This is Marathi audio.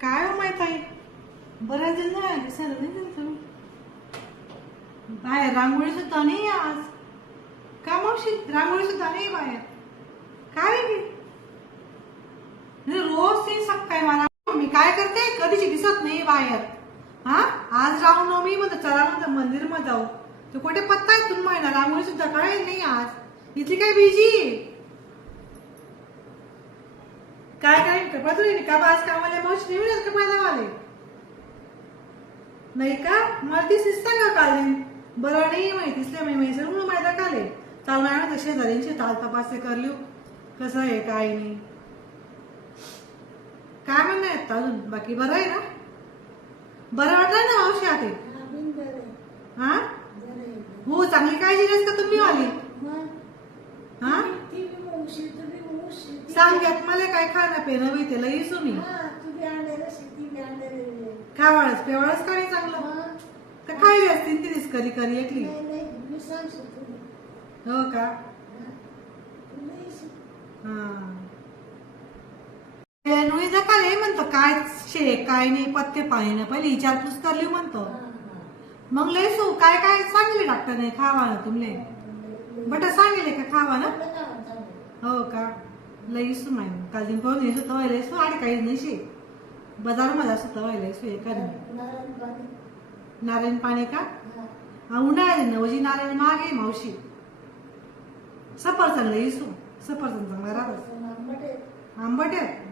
काय हो माहित आहे बऱ्याच दिवस नाही आले सर नाही तुम्ही बाहेर रांगोळी सुद्धा नाही आज का मावशी रांगोळी सुद्धा नाही बाहेर काय आहे हे? रोज ते सकाळी मला मी काय करते कधीची दिसत नाही बाहेर हा आज रामनवमी मध्ये चला म्हणतं मंदिर मध्ये जाऊ तो कुठे पत्ता आहे तुम्ही महिना रांगोळी सुद्धा काय नाही आज इथली काय बिजी काय काय कपडा तुला का आज कामाला मावशी नाही कपडा आले नाही का मला ती सिस्ता का काल बरं नाही माहिती इसल्या मी मैसर म्हणून माहिती काले चाल नाही तसे शेजाऱ्यांचे ताल तपासते करल्यो कसं आहे काय नाही काय म्हणणं आहेत अजून बाकी बरं आहे ना बरं वाटलं ना मावशी आते हा हो चांगली काळजी घेस का तुम्ही वाली हा सांग्यात मला काय खाणं पेणं भेटेल येसू मी खावाळच पेवाळच काय चांगलं तर खायली असतील तिरीच करी करी एकली हो का हा नुईचा काय म्हणतो काय शे काय नाही पत्ते पाणी ना पहिले विचारपूस करली म्हणतो मग लेसू काय काय सांगले डॉक्टरने खावा ना तुमले बट सांगले का खावा ना हो का लईसू नाही काल दिन पाहून येसू तवाय लेसू आणि काही नाही शे बाजार मध्ये असं तवाय लेसू एखादी नारायण पाणी का उन्हाळ्यात नवजी नारायण मागे मावशी सफरचंद येसू सफरचंद चांगला राहत आंबट आहे